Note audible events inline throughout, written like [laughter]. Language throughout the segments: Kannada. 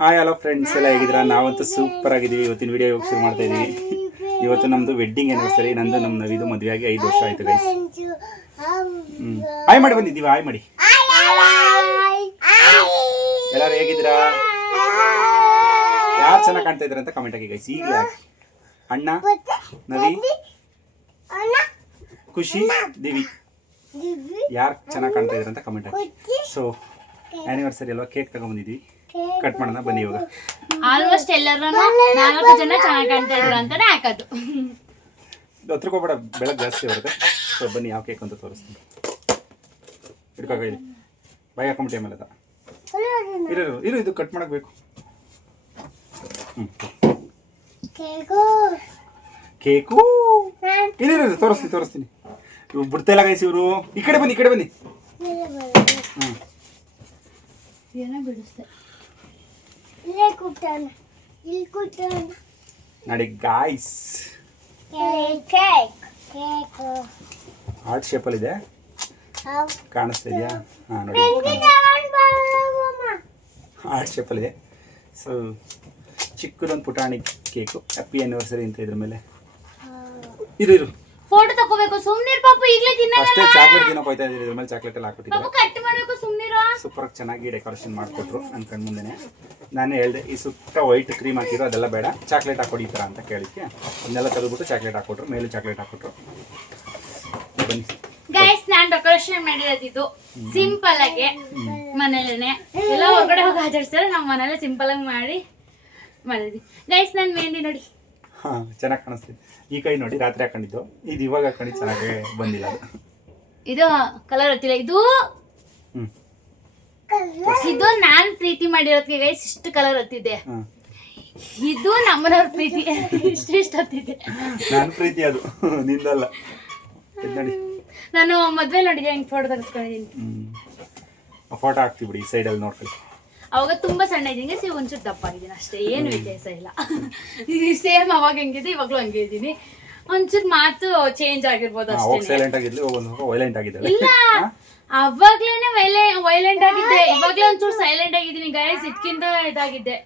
ಹಾಯ್ ಹಲೋ ಫ್ರೆಂಡ್ಸ್ ಎಲ್ಲ ಹೇಗಿದ್ದೀರಾ? ನಾವಂತೂ ಸೂಪರ್ ಆಗಿದ್ದೀವಿ. ಇವತ್ತಿನ ವಿಡಿಯೋ ಇವಾಗ ಶುರು ಮಾಡ್ತಾ ಇದ್ದೀವಿ? ಇವತ್ತು ನಮ್ಮದು ವೆಡ್ಡಿಂಗ್ ಆನಿವರ್ಸರಿ ನಂದು ನಮ್ಮ ನವಿದು ಮದುವೆ ಆಗಿ ಐದು ವರ್ಷ ಆಯ್ತು ಗೈಸ್ ಹ್ಞೂ ಹಾಯ್ ಮಾಡಿ ಬಂದಿದ್ದೀವಿ? ಹಾಯ್ ಮಾಡಿ. ಎಲ್ಲರೂ ಹೇಗಿದ್ದೀರಾ? ಯಾರು ಚೆನ್ನಾಗಿ ಕಾಣ್ತಾ ಇದ್ದಾರೆ ಅಂತ ಕಮೆಂಟ್ ಆಗಿ ಗೈಸ್ ಈಗ. ಅಣ್ಣ ನವಿ ಖುಷಿ, ದೇವಿ. ಯಾರು ಚೆನ್ನಾಗಿ ಕಾಣ್ತಾ ಇದ್ದಾರೆ ಅಂತ ಕಮೆಂಟ್ ಹಾಕಿ. ಸೊ ಆನಿವರ್ಸರಿ ಅಲ್ವಾ? ಕೇಕ್ ತಗೊಂಬಂದಿದ್ವಿ ಕಟ್ ಮಾಡೋಣ ಬನ್ನಿ ಇವಾಗ. ಆಲ್ಮೋಸ್ಟ್ ಎಲ್ಲರೂ ನಾಲ್ಕು ಜನ ಚೆನ್ನಾಗಿ ಕಾಣ್ತಾ ಇದ್ರು ಅಂತಾನೆ ಹಾಕೋದು. ಹತ್ರಕ್ಕೆ ಹೋಗ್ಬೇಡ ಬೆಳಗ್ಗೆ ಜಾಸ್ತಿ ಬರುತ್ತೆ. ಸೊ ಬನ್ನಿ ಯಾವ ಕೇಕ್ ಅಂತ ತೋರಿಸ್ತೀನಿ. ಹಿಡ್ಕಾಗ ಇಲ್ಲಿ ಬಾಯಿ ಹಾಕೊಂಬಿಟ್ಟು ಆಮೇಲೆ ಅದ ಇರು ಇರು, ಇದು ಕಟ್ ಮಾಡಬೇಕು ಬೇಕು. ಹ್ಞೂ ಕೇಕು. ಇರು ಇರು, ತೋರಿಸ್ತೀನಿ ತೋರಿಸ್ತೀನಿ. ಇವು ಬಿಡ್ತಾ ಇಲ್ಲ ಗೈಸ್ ಇವರು. ಈ ಕಡೆ ಬನ್ನಿ ಈ ಕಡೆ ಬನ್ನಿ. ಹ್ಞೂ ಏನೋ ಬಿಡಿಸ್ದೆ ನೋಡಿ ಗಾಯ್ಸ್ ಹಾರ್ಟ್ ಶೇಪಲ್ಲಿ ಇದೆ? ಕಾಣಿಸ್ತಾ ಇದೆಯಾ? ಹಾಂ ನೋಡಿ. ಹಾರ್ಟ್ ಶೇಪಲ್ಲಿದೆ ಸೊ ಚಿಕ್ಕದೊಂದು ಪುಟಾಣಿ ಕೇಕು ಹ್ಯಾಪಿ ಆನಿವರ್ಸರಿ ಅಂತ ಇದ್ರ ಮೇಲೆ. ಇರು ಇರು. ಫೋಟೋ ತಕೋಬೇಕು ಸುಮ್ನೆ ಪಾಪು ಈಗಲೇ ತಿನ್ನಲ್ಲ. ಫಸ್ಟೇ ಚಾಕ್ಲೇಟ್ ದಿನ ಹೋಯ್ತಾ ಇದ್ದೀರಿ ಇದ್ರ ಮೇಲೆ ಚಾಕ್ಲೇಟ್ ಎಲ್ಲ ಪಾಪು ಕಟ್ ಮಾಡಬೇಕು ಸುಮ್ನೆ ಸೂಪರ್ ಚೆನ್ನಾಗಿ ಡೆಕೋರೇಷನ್ ಮಾಡಿಕೊಟ್ರು ನನ್ನ ಕಣ್ಣ ಮುಂದೆನೆ. ನಾನು ಹೇಳಿದೆ ಈ ಸುತ್ತ ವೈಟ್ ಕ್ರೀಮ್ ಹಾಕಿರೋ ಅದೆಲ್ಲ ಬೇಡ. ಚಾಕ್ಲೇಟ್ ಹಾಕೊಡಿ ಈ ಥರ ಅಂತ ಕೇಳಿಕ್ಕೆ ಅದನ್ನೆಲ್ಲ ತೆಗೆದ್ಬಿಟ್ಟು ಚಾಕ್ಲೇಟ್ ಹಾಕ್ಕೊಟ್ರು ಮೇಲೂ ಚಾಕ್ಲೇಟ್ ಹಾಕ್ಕೊಟ್ರು ಬನ್ನಿ. ಗೈಸ್ ನಾನ್ ಡೆಕೋರೇಷನ್ ಮಾಡಿರೋದಿದ್ದು ಸಿಂಪಲ್ ಆಗಿ ಮನೇಲೇನೆ. ಎಲ್ಲ ಹೊರಗಡೆ ಹೋಗಿ ಆಚರಿಸ್ತಾರೆ ನಾವು ಮನೆಯಲ್ಲೇ ಸಿಂಪಲ್ ಆಗಿ ಮಾಡಿ ಮಾಡಿದ್ವಿ. ಗೈಸ್ ನಾನು ಮೆಹಂದಿ ನೋಡಿ. ಹಾಂ ಚೆನ್ನಾಗಿ ಕಾಣಿಸ್ತಿದೆ. ಈ ಕೈ ನೋಡಿ ರಾತ್ರಿ ಹಾಕೊಂಡಿದ್ದು. ಇದು ಇವಾಗ ಹಾಕೊಂಡು ಚೆನ್ನಾಗಿ ಬಂದಿಲ್ಲ ಅದು. ಇದು ಕಲರ್ ಹತ್ತಿಲ್ಲ. ಇದು ಹ್ಞೂ ಇದು ನಾನ್ ಪ್ರೀತಿ ಮಾಡಿರೋದಕ್ಕೆ ಗೈಸ್ ಇಷ್ಟು ಕಲರ್ ಹೊತ್ತಿದೆ. ಹಾಂ ಇದು ನಮ್ಮನವ್ರ ಪ್ರೀತಿ. ಇಷ್ಟು ಇಷ್ಟು ಹೊತ್ತಿದೆ. ನನ್ನ ಪ್ರೀತಿ ಅದು. ನಿಂದಲ್ಲ. ಇದು ನೋಡಿ. ನಾನು ಮದ್ವೆ ನೋಡಿದ್ದೆ ಹೆಂಗ್ ಫೋಟೋ ತೆಗೆಸ್ಕೊಂಡಿದ್ದೀನಿ. ಹ್ಞೂ ಫೋಟೋ ಹಾಕ್ತೀವಿ ಬಿಡಿ ಈ ಸೈಡಲ್ಲಿ ನೋಡ್ಕೊಳ್ಳಿ. ಅವಾಗ ತುಂಬಾ ಸಣ್ಣ ಇದ್ದೀನಿ ಸಿ ಒಂಚೂರು ದಪ್ಪ ಆಗಿದ್ದೀನಿ ಅಷ್ಟೇ ಏನು ವ್ಯತ್ಯಾಸ ಇಲ್ಲ. ಸೇಮ್ ಅವಾಗ ಹೆಂಗಿದೆ ಇವಾಗ್ಲೂ ಹಂಗೆ ಇದ್ದೀನಿ. ಒಂಚೂರು ಮಾತು ಚೇಂಜ್ ಆಗಿರ್ಬೋದು ಅಷ್ಟೇ ಸೈಲೆಂಟ್ ಆಗಿದ್ಲಿ ಹೋಗಿ ಒಂದು ವೈಲೆಂಟ್ ಆಗಿದ್ದಾಳೆ. ಇಲ್ಲ ಅವಾಗ್ಲೇನೆ ವೈಲೆ ವೈಲೆಂಟ್ ಆಗಿದ್ದೆ ಇವಾಗ್ಲೇ ಒಂಚೂರು ಸೈಲೆಂಟ್ ಆಗಿದ್ದೀನಿ ಗೈಸ್ ಇದಕ್ಕಿಂತ ಇದಾಗಿದ್ದೆ.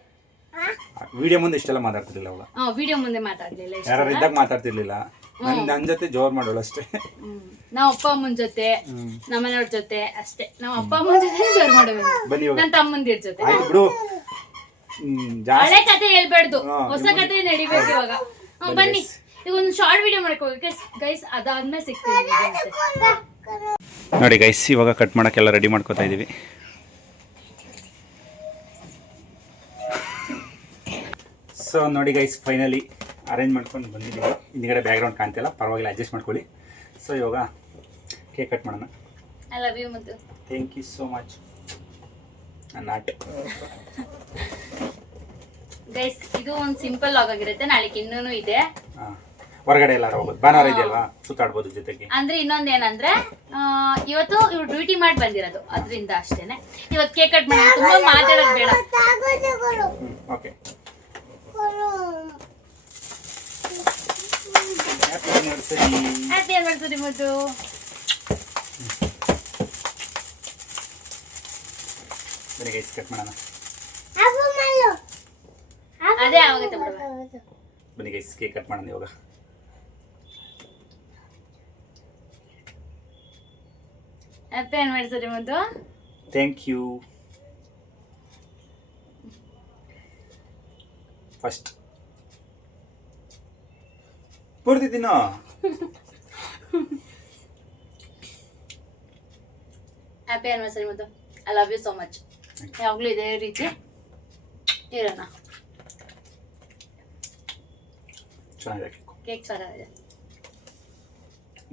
ವಿಡಿಯೋ ಮುಂದೆ ಇಷ್ಟೆಲ್ಲ ಮಾತಾಡ್ತಿರ್ಲಿಲ್ಲ ವಿಡಿಯೋ ಮುಂದೆ ಮಾತಾಡ್ಲಿಲ್ಲ ಇಷ್ಟ ಯಾರು ಇದ್ದಾಗ ಮಾತಾಡ್ತಿರ್ಲಿಲ್ಲ. ನನ್ ಜೊತೆ ಜೋರ್ ಮಾಡೋಳು ಅಷ್ಟೇ. ನಾವು ಅಪ್ಪ ಅಮ್ಮನ ಜೊತೆ. ನಮ್ಮನೆಯವ್ರ ಜೊತೆ ಅಷ್ಟೇ. ನಾವು ಅಪ್ಪ ಅಮ್ಮನ ಜೊತೆ ಜೋರ್ ಮಾಡೋದು? ಬನ್ನಿ ಇವಾಗ. ನನ್ನ ತಮ್ಮಂದಿರ ಜೊತೆ. ಆಯ್ತು ಬಿಡು. ಹ್ಮ್ ಜಾಸ್ತಿ. ಹಳೆ ಕತೆ ಹೇಳ್ಬೇಡ್ದು. ಹೊಸ ಕತೆ ನಡಿಬೇಕು ಇವಾಗ. ಬನ್ನಿ ಈಗ ಒಂದು ಶಾರ್ಟ್ ವಿಡಿಯೋ ಮಾಡ್ಕೋಬೇಕು ಗೈಸ್ ಅದಾದ್ಮೇಲೆ ಸಿಗ್ತೀವಿ ನೋಡಿ ಗೈಸ್ ಇವಾಗ ಕಟ್ ಮಾಡಕ್ಕೆಲ್ಲ ರೆಡಿ ಮಾಡ್ಕೋತಾ ಇದ್ದೀವಿ ಸೊ ನೋಡಿ ಗೈಸ್ ಫೈನಲಿ ಅರೇಂಜ್ ಮಾಡ್ಕೊಂಡು ಬಂದಿದ್ದೀವಿ. ಹಿಂದ್ಗಡೆ ಬ್ಯಾಕ್ಗ್ರೌಂಡ್ ಕಾಣ್ತಿಲ್ಲ. ಪರವಾಗಿಲ್ಲ ಅಡ್ಜಸ್ಟ್ ಮಾಡ್ಕೊಳ್ಳಿ. ಸೊ ಇವಾಗ ಕೇಕ್ ಕಟ್ ಮಾಡೋಣ. ಐ ಲವ್ ಯು ಮುದ್ದು thank you so much not guys ಇದು ಒಂದು ಸಿಂಪಲ್ ಲಾಗ್ ಆಗಿರುತ್ತೆ. ನಾಳೆಗೆ ಇನ್ನೂ ಇದೆ. ಹಾಂ. ಹೊರಗಡೆ ಎಲ್ಲಾರು ಹೋಗೋದು. ಭಾನುವಾರ ಇದೆಯಲ್ವಾ? ಸುತ್ತಾಡ್ಬೋದು ಜೊತೆಗೆ. ಅಂದ್ರೆ ಇನ್ನೊಂದ್ ಏನಂದ್ರೆ ಇವತ್ತು ಇವ್ರು ಡ್ಯೂಟಿ ಮಾಡಿ ಬಂದಿರೋದು. ಅದರಿಂದ ಅಷ್ಟೇನೆ. ಇವತ್ತು ಕೇಕ್ ಕಟ್ ಮಾಡಿ ತುಂಬಾ ಮಾತಾಡೋದು ಬೇಡ. Okay happy anniversary happy anniversary ಮುದ್ದು ಬರೀ ಗೈಸ್ ಕಟ್ ಮಾಡೋಣ ಅದೇ ಆಗುತ್ತೆ ಬಿಡುವ ಬನ್ನಿ ಗೈಸ್ ಕೇಕ್ ಕಟ್ ಮಾಡೋಣ ಇವಾಗ ಹ್ಯಾಪಿ ಆನಿವರ್ಸರಿ ಮುದ್ದು ಥ್ಯಾಂಕ್ ಯು ಫಸ್ಟ್ ಪೂರ್ತಿ ತಿನ್ನೋ ಹ್ಯಾಪಿ ಆನಿವರ್ಸರಿ ಮುದ್ದು I love you so much ಯಾವಾಗಲೂ ಇದೇ ರೀತಿ ಇರೋಣ. ಚೆನ್ನಾಗಿದೆ ಕೇಕು ಚೆನ್ನಾಗಿದೆ.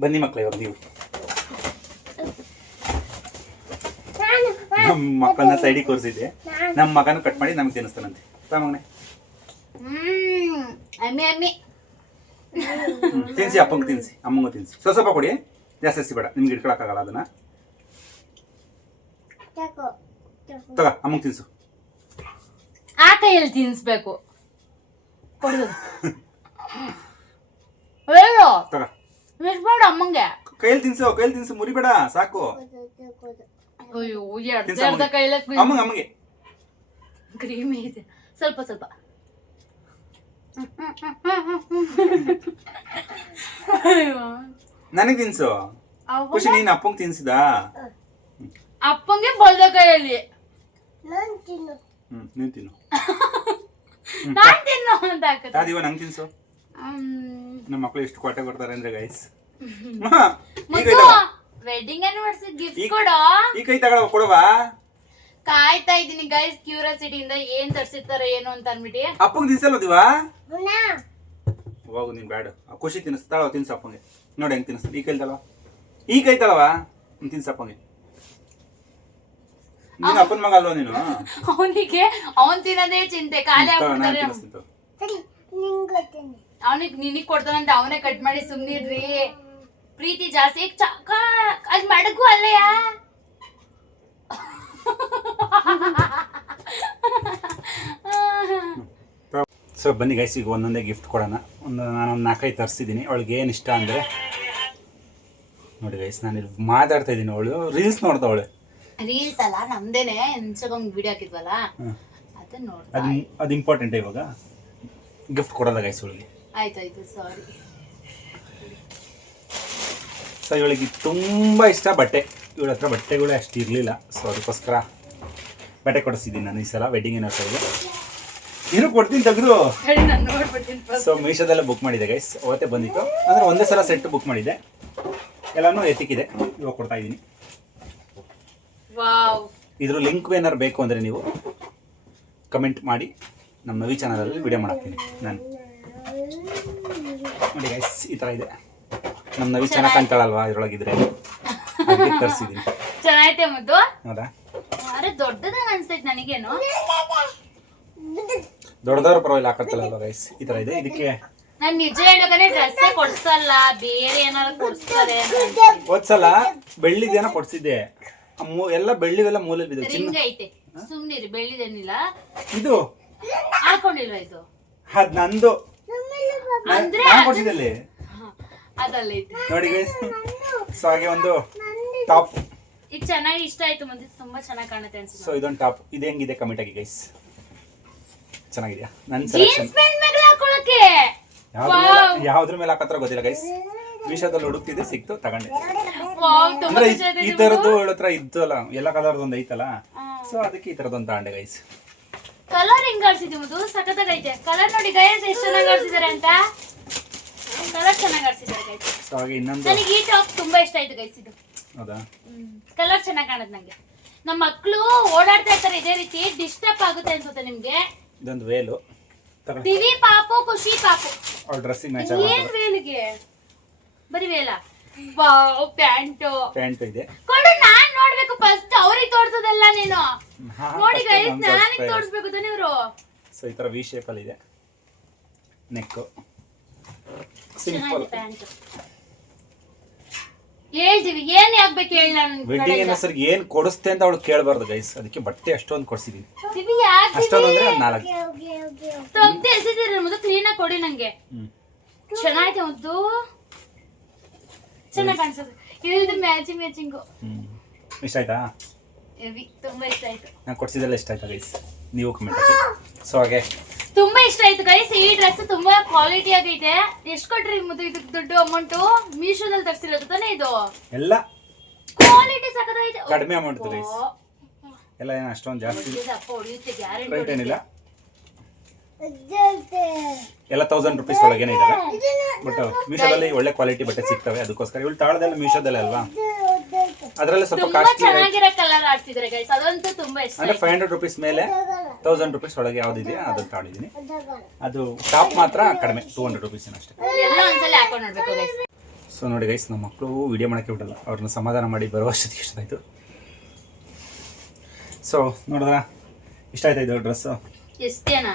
ಬನ್ನಿ ಮಕ್ಕಳು ಇವಾಗ ನೀವು. ನಮ್ಮ ಮಕ್ಕಳನ್ನ ಸೈಡಿಗೆ ಕೂರಿಸಿದ್ದೆ. ನಮ್ಮ ಮಗನ ಕಟ್ ಮಾಡಿ ನಮ್ಗೆ ತಿನ್ನಿಸ್ತಾನಂತೆ. ಮಗನೇ. ಹ್ಮ್ ಅಮ್ಮಿ ಅಮ್ಮಿ ತಿನ್ಸಿ ಅಪ್ಪಂಗೆ ತಿನ್ಸಿ ಅಮ್ಮಂಗೂ ತಿನ್ಸಿ. ಸ್ವಲ್ಪ ಸ್ವಲ್ಪ ಕೊಡಿ ಜಾಸ್ತಿ ಜಾಸ್ತಿ ಬೇಡ ನಿಮ್ಗೆ ಇಟ್ಕೊಳಕ್ಕಾಗಲ್ಲ ಅದನ್ನ. ತಗ ಅಮ್ಮಂಗೆ ತಿನ್ಸು. ಆ ಕೈಯಲ್ಲಿ ತಿನ್ಸ್ಬೇಕು. ಕೊಡೋದು ಹೇಳು. ತಗ. ಬೇಡ ಅಮ್ಮಂಗೆ. ಕೈಯಲ್ಲಿ ತಿನ್ಸು ಕೈಯಲ್ಲಿ ತಿನ್ಸು ಮುರಿಬೇಡ ಸಾಕು. ಅಯ್ಯೋ ಎರ್ಧ ಕೈಲ ಅಮ್ಮಂಗೆ ಅಮ್ಮಂಗೆ. ಕ್ರೀಮಿ ಇದೆ. ಸ್ವಲ್ಪ ಸ್ವಲ್ಪ. ನನಗೆ ತಿನ್ಸು ಖುಷಿ ನೀನ್ ಅಪ್ಪಂಗ್ ತಿನ್ಸಿದ? ಅಪ್ಪಂಗೆ ಬಲ್ದ ಕೈಯಲ್ಲಿ. ಹ್ಮ್ ನೀನು ತಿನ್ನು. ನಾನ್ ತಿನ್ನು ಅಂತ ಹಾಕುತ್ತೆ ತಾದಿವ ನಂಗೆ ತಿನ್ಸು. ನಮ್ಮ ಮಕ್ಕಳು ಎಷ್ಟು ಕೊಟ್ಟೆ ಕೊಡ್ತಾರೆ ಅಂದ್ರೆ ಗೈಸ್ ವೆಡ್ಡಿಂಗ್ ಆನಿವರ್ಸರಿ ಗಿಫ್ಟ್ ಈಗ- ಕೊಡೋ. ಈ ಕೈ ತಗೊಳ ಕೊಡುವಾ? ಕಾಯ್ತಾ ಇದೀನಿ ಗೈಸ್ ಕ್ಯೂರಿಯಾಸಿಟಿಯಿಂದ ಏನ್ ತರ್ಸಿರ್ತಾರೆ ಏನು ಅಂತ ಅನ್ಬಿಟ್ಟು ಅಪ್ಪಂಗೆ ತಿನ್ಸಲ್ವಾ ಹೋಗು ನೀನ್ ಬ್ಯಾಡ. ಆ ಖುಷಿ ತಿನ್ನಿಸ್ತಾಳ ತಿನ್ಸ ಅಪ್ಪಂಗೆ. ನೋಡಿ ಹೆಂಗ್ ತಿನ್ನಿಸ್ತ ಈ ಕೈತಾಳ ಈ ಕೈ ತಿನ್ಸ ತಿನ್ಸು ಅಪ್ಪಂಗೆ. ನೀನು ಅಪ್ಪನ ಮಗ ಅಲ್ವಾ ನೀನು? ಅವನಿಗೆ ಅವನ್ ತಿನ್ನೋದೇ ಚಿಂತೆ ಖಾಲಿ ಆಗ್ಬಿಡ್ತಾರೆ. ಅವನಿಗೆ ನಿನಗ್ ಕೊಡ್ತಾನಂತ ಅವನೇ ಕಟ್ ಮಾಡಿ ಸುಮ್ನಿರ್ರಿ. ಪ್ರೀತಿ ಜಾಸ್ತಿ ಅದ್ ಮಡಗು ಅಲ್ಲಯ್ಯ. ಸೊ ಬನ್ನಿ ಗೈಸ್ ಈಗ ಒಂದೊಂದೇ ಗಿಫ್ಟ್ ಕೊಡೋಣ. ಒಂದು ನಾನು ಒಂದು ನಾಲ್ಕೈದು ತರಿಸಿದ್ದೀನಿ. ಅವಳಿಗೆ ಏನು ಇಷ್ಟ ಅಂದರೆ ನೋಡಿ ಗೈಸ್ ನಾನು ಇಲ್ಲಿ ಮಾತಾಡ್ತಾ ಇದ್ದೀನಿ ಅವಳು. ರೀಲ್ಸ್ ನೋಡ್ದವಳೆ ರೀಲ್ಸ್ ಅಲ್ಲ ನಮ್ದೇನೆ. Instagram video ಹಾಕಿದ್ವಲ್ಲ. ಅದನ್ನ ನೋಡ್ತಾ ಅದು ಅದು ಇಂಪಾರ್ಟೆಂಟ್ ಇವಾಗ. ಗಿಫ್ಟ್ ಕೊಡೋಲ್ಲ ಗೈಸ್ ಅವಳಿಗೆ? ಆಯ್ತು ಆಯ್ತಾಯ್ತು ಸಾರಿ ಸೊ ಇವಳಿಗೆ ತುಂಬ ಇಷ್ಟ ಬಟ್ಟೆ. ಇವಳ ಹತ್ರ ಬಟ್ಟೆಗಳೇ ಅಷ್ಟು ಇರಲಿಲ್ಲ. ಸೊ ಅದಕ್ಕೋಸ್ಕರ ಬಟ್ಟೆ ಕೊಡಿಸಿದ್ದೀನಿ ನಾನು ಈ ಸಲ ವೆಡ್ಡಿಂಗ್ ಏನಿರ್ತಾಯಿದೆ ನೀನು ಕೊಡ್ತೀನಿ ತೆಗೆದು. ಸೊ ಮೀಶೋದಲ್ಲೇ ಬುಕ್ ಮಾಡಿದೆ ಗೈಸ್ ಅವತ್ತೇ ಬಂದಿತ್ತು. ಅಂದರೆ ಒಂದೇ ಸಲ ಸೆಟ್ ಬುಕ್ ಮಾಡಿದ್ದೆ ಎಲ್ಲನೂ ಎತ್ತಿಕ್ಕಿದೆ. ಇವಾಗ ಕೊಡ್ತಾ ಇದ್ದೀನಿ. ಇದ್ರ ಲಿಂಕ್ ಏನಾರು ಬೇಕು ಅಂದರೆ ನೀವು ಕಮೆಂಟ್ ಮಾಡಿ. ನಮ್ಮ ನವಿ ಚಾನಲಲ್ಲಿ ವಿಡಿಯೋ ಮಾಡಾಕ್ತೀನಿ ನಾನು. ನೋಡಿ ಗೈಸ್ ಈ ಥರ ಇದೆ. ನಮ್ಮ ನವಿ ಚೆನ್ನಾಗಿ. ಕಾಣ್ತಾಳಲ್ವಾ ಇದ್ರೊಳಗಿದ್ರೆ? ತರಿಸಿದ್ದೀನಿ. ಚೆನ್ನಾಗೈತೆ ಮುದ್ದು? ಹೌದಾ? ಅರೆ ದೊಡ್ಡದಾಗ ಅನ್ಸ್ತೈತೆ ನನಗೇನು? ದೊಡ್ಡದವ್ರ ಪರವಾಗಿಲ್ಲ ಹಾಕತ್ತಲ್ಲ ಗೈಸ್ ಈ ತರ ಇದೆ. ಇದಕ್ಕೆ ನಾನು ನಿಜ ಹೇಳೋಕಂದ್ರೆ ಡ್ರೆಸ್ಸೇ ಕೊಡ್ಸಲ್ಲ ಬೇರೆ ಏನಾದ್ರು ಕೊಡ್ಸ್ತಾರೆ ಕೊಡ್ಸಲ್ಲ. ಹೋದ್ಸಲ ಬೆಳ್ಳಿದೇನೋ ಕೊಡ್ಸಿದ್ದೆ. ಆ ಮೂ- ಎಲ್ಲ ಬೆಳ್ಳಿವೆಲ್ಲ ಮೂಲೆಯಲ್ಲಿ ಬಿದ್ದ ಚಿನ್ನ. ರಿಂಗ್ ಐತೆ. ಸುಮ್ನಿರಿ ಬೆಳ್ಳಿದೇನಿಲ್ಲ. ಇದು? ಹಾಕೊಂಡಿಲ್ವಾ ಇದು? ಅದ್ ನಂದು. ಅಂದ್ರೆ ನಾನು ಹ, ಅದಲ್ಲ ಐತೆ. ನೋಡಿ ಗೈಸ್ ಸೊ ಹಾಗೆ ಒಂದು ಟಾಪ್ ಇದು ಚೆನ್ನಾಗಿ ಇಷ್ಟ ಆಯ್ತು ಮುಂದೆ. ತುಂಬಾ ಚೆನ್ನಾಗಿ ಕಾಣುತ್ತೆ ಸೊ ಅನ್ಸುತ್ತೆ ಇದೊಂದು ಟಾಪ್. ಇದು ಹೆಂಗಿದೆ ಕಮೆಂಟ್ ಆಗಿ ಗೈಸ್ ಚೆನ್ನಾಗಿದೆಯಾ? ನನ್ನ ಸೆಲೆಕ್ಷನ್ ಜೀನ್ಸ್ ಪ್ಯಾಂಟ್ ಮೇಲೆ ಹಾಕೊಳಕ್ಕೆ ಯಾವ್ದ್ರ ಮೇಲೆ ಹಾಕತ್ರ ಗೊತ್ತಿಲ್ಲ ಗೈಸ್ ಮೀಶೋದಲ್ಲಿ ಹುಡುಕ್ತಿದ್ದೆ ಸಿಕ್ತು ತಗೊಂಡೆ. ವಾವ್ ತುಂಬಾ ಅಂದ್ರೆ ಖುಷಿ ಈ? ತರದ್ದು ಇವಳ ಹತ್ರ ಇದ್ದಲ್ಲ ಎಲ್ಲ ಕಲರ್ದು ಒಂದು ಐತಲ್ಲ. ಸೊ ಅದಕ್ಕೆ ಈ ತರದೊಂದು ತಗೊಂಡೆ ಗೈಸ್ ಕಲರ್ ಹೆಂಗ್ ಆಡ್ಸಿದ್ವಿ ಮುದು ಸಖತ್ತಾಗೈತೆ ಕಲರ್ ನೋಡಿ ಗೈಸ್ ಎಷ್ಟು ಚೆನ್ನಾಗಿ ಆಡ್ಸಿದ್ದಾರೆ ಅಂತ. ಕಲರ್ ಚೆನ್ನಾಗಿ ಆಡ್ಸಿದ್ದಾರೆ ಗೈಸ್ ಸೊ ಹಾಗೆ ಇನ್ನೊಂದು ನನಗೆ ಈ ಟಾಪ್ ತುಂಬಾ ಇಷ್ಟ ಆಯ್ತು ಗೈಸ್ ಇದು. ಹೌದಾ? ಕಲರ್ ಚೆನ್ನಾಗಿ ಕಾಣುತ್ತೆ ನಂಗೆ. ನಮ್ಮ ಮಕ್ಕಳು ಓಡಾಡ್ತಾ ಇರ್ತಾರೆ ಇದೇ ರೀತಿ ಡಿಸ್ಟರ್ಬ್ ಆಗುತ್ತೆ ಅನ್ಸುತ್ತೆ ನಿಮ್ಗೆ. ಇದೊಂದು ವೇಲು ದಿವಿ ಪಾಪು ಖುಷಿ ಪಾಪು. ಅವ್ಳ ಡ್ರೆಸ್ಸಿಗೆ ಮ್ಯಾಚ್ ಏನ್ ವೇಲಿಗೆ ಬರೀ ವೇಲ ವಾವ್ ಪ್ಯಾಂಟು. ಪ್ಯಾಂಟ್ ಇದೆ. ಕೊಡು ನಾನ್ ನೋಡ್ಬೇಕು ಫಸ್ಟ್ ಅವ್ರಿಗೆ ತೋರ್ಸೋದಲ್ಲ ನೀನು. ನೋಡಿ ಗೈಸ್ ನನಗೆ. ತೋರಿಸ್ಬೇಕು ತಾನೇ ಇವ್ರು. ಸೊ ಈ ತರ ವಿ ಶೇಪಲ್ಲಿ ಇದೆ. Neck simple pant. ಹೇಳ್ತೀವಿ. ಏನ್ ಆಗ್ಬೇಕು ಹೇಳ ವೆಡ್ಡಿಂಗ್ ಸರ್ ಏನ್ ಕೊಡಿಸ್ತೆ ಅಂತ ಅವಳು ಕೇಳಬಾರ್ದು ಗೈಸ್ ಅದಕ್ಕೆ ಬಟ್ಟೆ ಅಷ್ಟೊಂದು ಕೊಡ್ಸಿದೀನಿ. ಅಷ್ಟೊಂದು ಅಂದ್ರೆ ಒಂದ್ ನಾಲ್ಕು. ತೊಗ್ದು ಎಸಿದಿರ ಮೊದಲು ಕ್ಲೀನ್ ಆಗಿ ಕೊಡಿ ನಂಗೆ. ಚೆನ್ನಾಗಿದೆ ಮುದ್ದು ಚೆನ್ನಾಗಿ ಕಾಣಿಸುತ್ತೆ ಇದು ಮ್ಯಾಚಿಂಗ್ ಮ್ಯಾಚಿಂಗು ಇಷ್ಟ ಆಯ್ತಾ? ಹೆವಿ ತುಂಬಾ ಇಷ್ಟ ಆಯ್ತು. ನಾನು ಕೊಡ್ಸಿದ್ದೆಲ್ಲ ಇಷ್ಟ ಆಯ್ತಾ ಗೈಸ್ ನೀವು ಕಮೆಂಟ್ ಸೊ ಹಾಗೆ. ತುಂಬಾ ಇಷ್ಟ ಆಯ್ತು ಗೈಸ್ ಈ ಡ್ರೆಸ್ ತುಂಬಾ ಕ್ವಾಲಿಟಿ ಆಗೈತೆ. ಎಷ್ಟು ಕೊಟ್ರಿ ಮುದ್ದು ಇದಕ್ಕೆ ದುಡ್ಡು ಅಮೌಂಟ್ ಮೀಶೋದಲ್ಲಿ ತರಿಸಿರೋದು ತಾನೇ ಇದು? ಎಲ್ಲ ಕ್ವಾಲಿಟಿ ಸಖತ್ತೈತೆ ಕಡಿಮೆ ಅಮೌಂಟ್ ತರಿ ಎಲ್ಲ ಏನು ಅಷ್ಟೊಂದು ಜಾಸ್ತಿ ಅಪ್ಪ ಹೊಡಿಯುತ್ತೆ ಗ್ಯಾರಂಟಿ ರೇಟ್ ಏನಿಲ್ಲ. ಎಲ್ಲ ತೌಸಂಡ್ ರುಪೀಸ್ ಒಳಗೇನೆ ಇದಾವೆ. ಬಟ್ ಮೀಶೋದಲ್ಲಿ ಒಳ್ಳೆ ಕ್ವಾಲಿಟಿ ಬಟ್ಟೆ ಸಿಗ್ತವೆ. ಅದಕ್ಕೋಸ್ಕರ ಇವಳು ತಾಳದಲ್ಲ ಮೀಶೋದಲ್ಲ ಅಲ್ವಾ? ಅದರಲ್ಲೇ ಸ್ವಲ್ಪ ತುಂಬಾ ಕಾಸ್ಟ್ಲಿ ಚೆನ್ನಾಗಿರೋ ಕಲರ್ ಆಡ್ತಿದ್ದಾರೆ ಗೈಸ್ ಅದಂತೂ ತುಂಬಾ ಇಷ್ಟ ಅಂದ್ರೆ ಫೈವ್ ಹಂಡ್ರೆಡ್ ರುಪೀಸ್ ಮೇಲೆ ತೌಸಂಡ್ ರುಪೀಸ್ ಒಳಗೆ ಯಾವ್ದಿದೆಯಾ ಅದನ್ನ ತಗೊಂಡಿದ್ದೀನಿ ಅದು ಟಾಪ್ ಮಾತ್ರ ಕಡಿಮೆ ಟೂ ಹಂಡ್ರೆಡ್ ರುಪೀಸ್ ಅಷ್ಟೇ. ಎಲ್ಲ ಒಂದ್ಸಲ ಹಾಕೊಂಡು ನೋಡ್ಬೇಕು ಗೈಸ್ ಸೊ ನೋಡಿ ಗೈಸ್ ನಮ್ಮ ಮಕ್ಕಳು ವಿಡಿಯೋ ಮಾಡೋಕ್ಕೆ ಬಿಡಲ್ಲ. ಅವ್ರನ್ನ ಸಮಾಧಾನ ಮಾಡಿ ಬರುವ ಅಷ್ಟೊತ್ತಿಗೆ ಇಷ್ಟಾಯಿತು ಸೊ ನೋಡಿದ್ರ? ಇಷ್ಟ ಆಯ್ತಾ ಇದು ಡ್ರೆಸ್ಸು ಎಷ್ಟೇನಾ?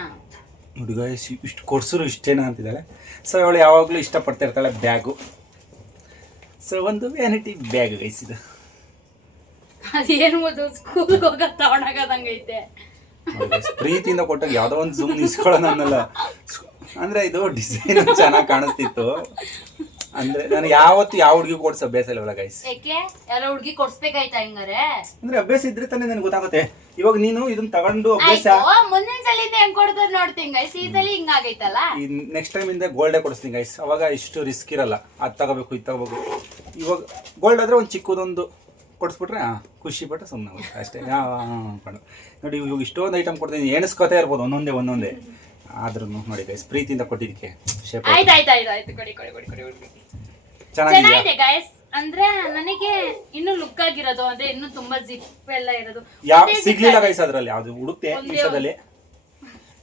ನೋಡಿ ಗೈಸ್ ಇಷ್ಟು ಕೊಡ್ಸರು ಇಷ್ಟೇನಾ ಅಂತಿದ್ದಾಳೆ. ಸೊ ಅವಳು ಯಾವಾಗಲೂ ಇಷ್ಟಪಡ್ತಾ ಇರ್ತಾಳೆ ಬ್ಯಾಗು. ಸೊ ಒಂದು ವ್ಯಾನಿಟಿ ಬ್ಯಾಗ್ ಗೈಸ್ ಇದು. ಅದೇನು ಮೊದಲು ಸ್ಕೂಲ್ಗೆ ಹೋಗ ತಗೊಂಡಾಗದಂಗೈತೆ ಪ್ರೀತಿಯಿಂದ ಕೊಟ್ಟಾಗ ಯಾವುದೋ ಒಂದು ಜೂಮ್ ನಿಲ್ಸ್ಕೊಳ್ಳೋಣ ಅನ್ನಲ್ಲ ಅಂದ್ರೆ ಇದು ಡಿಸೈನ್ ಚೆನ್ನಾಗಿ ಕಾಣಿಸ್ತಿತ್ತು. ಅಂದ್ರೆ ನಾನು ಯಾವತ್ತು ಯಾವ ಹುಡುಗಿ ಕೊಡ್ಸ ಅಭ್ಯಾಸ ಇಲ್ಲವಲ್ಲ ಗೈಸ್ ಯಾಕೆ ಯಾರೋ ಹುಡ್ಗಿ ಕೊಡ್ಸ್ಬೇಕಾಯ್ತಾ ಹಿಂಗಾರೆ? ಅಂದ್ರೆ ಅಭ್ಯಾಸ ಇದ್ರೆ ತಾನೇ ನನಗೆ ಗೊತ್ತಾಗುತ್ತೆ. ಇವಾಗ ನೀನು ಇದನ್ನ ತಗೊಂಡು ಅಭ್ಯಾಸ ಮುಂದಿನ ಸಲ ಹೆಂಗ್ ಕೊಡ್ತಾರ ನೋಡ್ತೀನಿ ಗೈಸ್ ಈ ಸಲ ಹಿಂಗಾಗೈತಲ್ಲ ಈ ನೆಕ್ಸ್ಟ್ ಟೈಮ್ ಇಂದ ಗೋಲ್ಡೆ ಕೊಡಿಸ್ತೀನಿ ಗೈಸ್ ಅವಾಗ ಇಷ್ಟು ರಿಸ್ಕ್ ಇರಲ್ಲ. ಅದು ತಗೋಬೇಕು ಇದು ತಗೋಬೇಕು. ಇವಾಗ ಗೋಲ್ಡ್ ಆದ್ರೆ ಒಂದು ಚಿಕ್ಕದೊಂದು ಕೊಡಿಸ್ಬಿಟ್ರೆ ಖುಷಿ ಪಟ್ಟು ಸುಮ್ಮನೆ ಅಷ್ಟೇ. ಅನ್ಕೊಂಡು ನೋಡಿ ಇವಾಗ ಇಷ್ಟೊಂದು ಐಟಮ್ ಕೊಡ್ತೀನಿ ಎಣಿಸ್ಕೋತಾ ಇರ್ಬೋದು ಒಂದೊಂದೇ ಒಂದೊಂದೇ. ಆದ್ರೂ ನೋಡಿ ಗೈಸ್ ಪ್ರೀತಿಯಿಂದ ಕೊಟ್ಟಿದ್ದಕ್ಕೆ ಶೇಪ್ ಚೆನ್ನಾಗಿದೆ ಗೈಸ್ ಅಂದ್ರೆ ನನಗೆ ಇನ್ನು ಲುಕ್ ಆಗಿರೋದು ಅಂದ್ರೆ ಇನ್ನು ತುಂಬಾ ಜಿಪ್ ಎಲ್ಲ ಇರೋದು. ಯಾವ ಸಿಗ್ಲಿಲ್ಲ. ಗೈಸ್ ಅದರಲ್ಲಿ. ಅದು ಉಡುತ್ತೆ ವಿಷಯದಲ್ಲಿ.